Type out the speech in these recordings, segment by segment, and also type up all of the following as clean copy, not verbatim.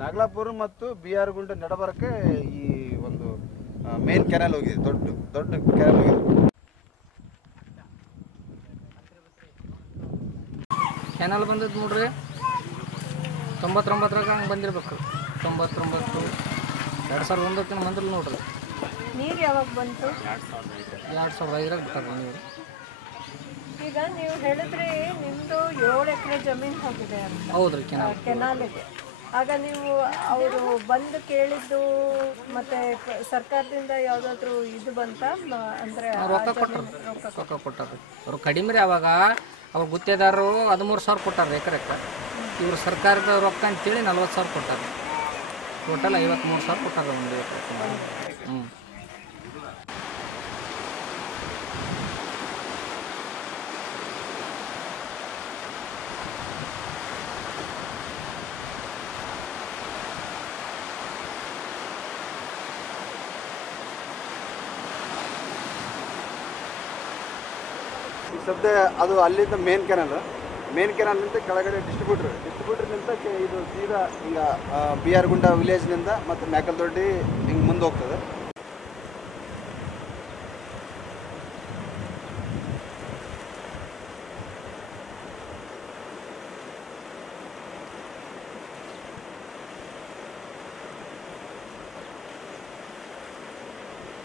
ನಾಗಲಾಪುರ ಮತ್ತು BR ಗುಂಡ ನಡಬರಕ್ಕೆ ಈ ಒಂದು ಮೇನ್ ಕೆನಾಲ್ ಹೋಗಿದೆ, ದೊಡ್ಡ ಕೆನಾಲ್ ಹೋಗಿದೆ. ಕೆನಾಲ್ ಬಂದದ್ದು ನೋಡ್ರಿ 99 ಹಂಗೆ ಬಂದಿರ್ಬೇಕು. 99 2001 ಬಂದಿಲ್ಲ ನೋಡ್ರಿ. ನೀರು ಯಾವಾಗ ಬಂತು? 2005 ಬಿಟ್ಟಾರ ನೀರು. ಈಗ ನೀವು ಹೇಳಿದ್ರಿ ನಿಮ್ಮದು 7 ಎಕರೆ ಜಮೀನು ಹೋಗಿದೆ ಅಂತ. ಹೌದ್ರಿ ಕೆನಾಲಿಗೆ. ಆಗ ನೀವು ಅವರು ಬಂದು ಕೇಳಿದ್ದು ಮತ್ತೆ ಸರ್ಕಾರದಿಂದ ಯಾವುದಾದ್ರೂ ಇದು ಬಂತ ಅಂದರೆ ರೊಕ್ಕ ಕೊಟ್ಟಾರ. ಅವ್ರು ಕಡಿಮೆ ರೀ. ಅವಾಗ ಗುತ್ತೇದಾರರು 13,000 ಕೊಟ್ಟಾರ ಎಕರೆಕ್ಕೆ. ಇವರು ಸರ್ಕಾರದ ರೊಕ್ಕ ಅಂತೇಳಿ 40,000 ಕೊಟ್ಟಾರ. ಟೋಟಲ್ 53,000 ಕೊಟ್ಟಾರ ಒಂದು ಎಕರೆ. ಈ ಸದ್ಯ ಅದು ಅಲ್ಲಿಂದ ಮೇನ್ ಕೆನಾಲ್ನಿಂದ ಕೆಳಗಡೆ ಡಿಸ್ಟ್ರಿಬ್ಯೂಟರ್ನಿಂದ ಇದು ಸೀದಾ ಹಿಂಗೆ BR ಗುಂಡ ವಿಲೇಜ್ನಿಂದ ಮತ್ತು ಮ್ಯಾಕಲ್ದೊಡ್ಡಿ ಹಿಂಗೆ ಮುಂದೆ ಹೋಗ್ತದೆ.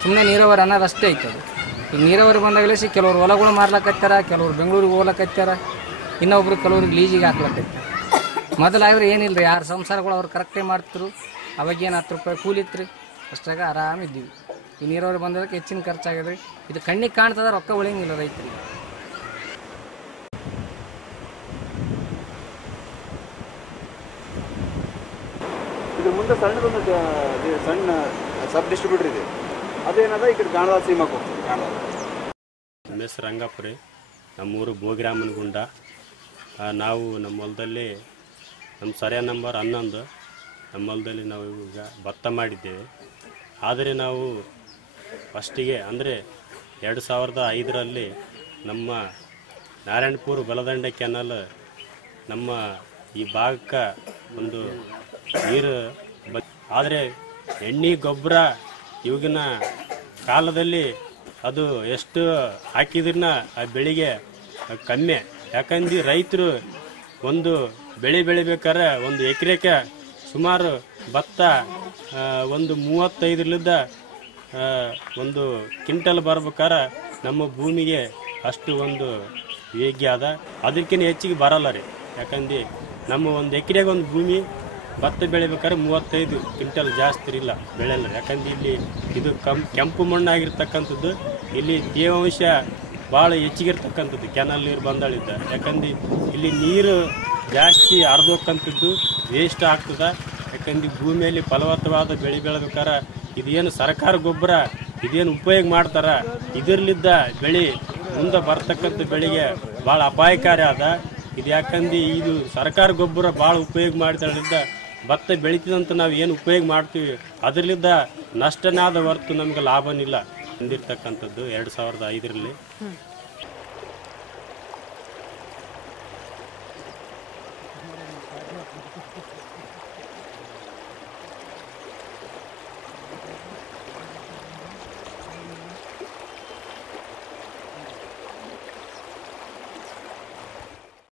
ಸುಮ್ಮನೆ ನೀರಾವರಿ ಅನ್ನೋದು ಅಷ್ಟೇ ಐತೆ. ಅದು ಈಗ ನೀರಾವರಿ ಬಂದಾಗಲೇ ಕೆಲವ್ರು ಹೊಲಗಳು ಮಾರ್ಲಕತ್ತಾರ, ಕೆಲವ್ರು ಬೆಂಗಳೂರಿಗೆ ಹೋಗ್ಲಕತ್ತಾರ, ಇನ್ನೊಬ್ರು ಕೆಲವ್ರಿಗೆ ಲೀಜಿಗೆ ಹಾಕ್ಲಕತ್ತಾರ. ಮೊದಲಾದ್ರೆ ಏನಿಲ್ಲ ರೀ, 6 ಸಂಸಾರಗಳು ಅವ್ರು ಕರೆಕ್ಟೇ ಮಾಡ್ತಿರು. ಅವಾಗೇನು 10 ರೂಪಾಯಿ ಕೂಲಿ ಇತ್ತು ರೀ, ಅಷ್ಟಾಗ ಆರಾಮಿದ್ದೀವಿ. ಈ ನೀರಾವರಿ ಬಂದದಕ್ಕೆ ಹೆಚ್ಚಿನ ಖರ್ಚಾಗಿದೆ ರೀ. ಇದು ಕಣ್ಣಿಗೆ ಕಾಣ್ತದ, ರೊಕ್ಕ ಉಳಿಯಂಗಿಲ್ಲ ರೈತರಿಗೆ. ಇದ್ರ ಮುಂದೆ ಸಣ್ಣ ಸಬ್ ಡಿಸ್ಟ್ರಿಬ್ಯೂಟರ್ ಇದೆ, ಅದೇನದ ಈ ಕಡೆ ಗಾಣದ ಸೀಮಾಕ್ಕೆ ಹೋಗ್ತದೆ. ನಮ್ಮ ಹೆಸರು ರಂಗಪುರಿ, ನಮ್ಮೂರು ಬೋಗಿರಾಮನಗುಂಡ. ನಾವು ನಮ್ಮ ಹೊಲದಲ್ಲಿ ನಮ್ಮ ಸರ್ವೆ ನಂಬರ್ 11 ನಮ್ಮ ಹೊಲದಲ್ಲಿ ನಾವು ಈಗ ಭತ್ತ ಮಾಡಿದ್ದೇವೆ. ಆದರೆ ನಾವು ಫಸ್ಟಿಗೆ ಅಂದರೆ 2005ರಲ್ಲಿ ನಮ್ಮ ನಾರಾಯಣಪುರ ಬಲದಂಡೆ ಕೆನಾಲ್ ನಮ್ಮ ಈ ಭಾಗಕ್ಕೆ ಒಂದು ನೀರು ಆದರೆ ಎಣ್ಣೆ ಗೊಬ್ಬರ ಇವಾಗಿನ ಕಾಲದಲ್ಲಿ ಅದು ಎಷ್ಟು ಹಾಕಿದ್ರನ್ನ ಆ ಬೆಳೆಗೆ ಕಮ್ಮಿ. ಯಾಕಂದ್ರೆ ರೈತರು ಒಂದು ಬೆಳೆ ಬೆಳಿಬೇಕಾದ್ರೆ ಒಂದು ಎಕರೆಗೆ ಸುಮಾರು ಭತ್ತ ಒಂದು 35ರಿಂದ ಒಂದು ಕ್ವಿಂಟಲ್ ಬರ್ಬೇಕಾದ್ರೆ ನಮ್ಮ ಭೂಮಿಗೆ ಅಷ್ಟು ಒಂದು ಯೋಗ್ಯ ಅದ. ಅದಕ್ಕಿಂತ ಹೆಚ್ಚಿಗೆ ಬರಲ್ಲ ರೀ. ಯಾಕಂದ್ರೆ ನಮ್ಮ ಒಂದು ಎಕರೆಗೆ ಒಂದು ಭೂಮಿ ಭತ್ತ ಬೆಳಿಬೇಕಾದ್ರೆ 35 ಕ್ವಿಂಟಲ್ ಜಾಸ್ತಿ ಇಲ್ಲ, ಬೆಳೆಯಲ್ಲ. ಯಾಕಂದ್ರೆ ಇಲ್ಲಿ ಇದು ಕೆಂಪು ಮಣ್ಣಾಗಿರ್ತಕ್ಕಂಥದ್ದು, ಇಲ್ಲಿ ತೇವಾಂಶ ಭಾಳ ಹೆಚ್ಚಿಗಿರ್ತಕ್ಕಂಥದ್ದು ಕೆನಾಲ್ ನೀರು ಬಂದಾಳಿದ್ದ. ಯಾಕಂದ್ರೆ ಇಲ್ಲಿ ನೀರು ಜಾಸ್ತಿ ಹರಿದೋಕ್ಕಂಥದ್ದು ವೇಸ್ಟ್ ಆಗ್ತದೆ. ಯಾಕಂದ್ರೆ ಭೂಮಿಯಲ್ಲಿ ಫಲವತ್ತವಾದ ಬೆಳೆ ಬೆಳಬೇಕಾರೆ ಇದೇನು ಸರ್ಕಾರ ಗೊಬ್ಬರ ಇದೇನು ಉಪಯೋಗ ಮಾಡ್ತಾರ, ಇದರಲ್ಲಿದ್ದ ಬೆಳೆ ಮುಂದೆ ಬರ್ತಕ್ಕಂಥ ಬೆಳೆಗೆ ಭಾಳ ಅಪಾಯಕಾರಿ ಆದ. ಇದು ಯಾಕಂದ್ರೆ ಇದು ಸರ್ಕಾರ ಗೊಬ್ಬರ ಭಾಳ ಉಪಯೋಗ ಮಾಡಿದ್ರಿಂದ ಭತ್ತ ಬೆಳಿತಿದಂತ ನಾವು ಏನು ಉಪಯೋಗ ಮಾಡ್ತೀವಿ ಅದರಲ್ಲಿದ್ದ ನಷ್ಟನಾದ ಹೊರತು ನಮಗೆ ಲಾಭನಿಲ್ಲ. ಬಂದಿರ್ತಕ್ಕಂಥದ್ದು 2005ರಲ್ಲಿ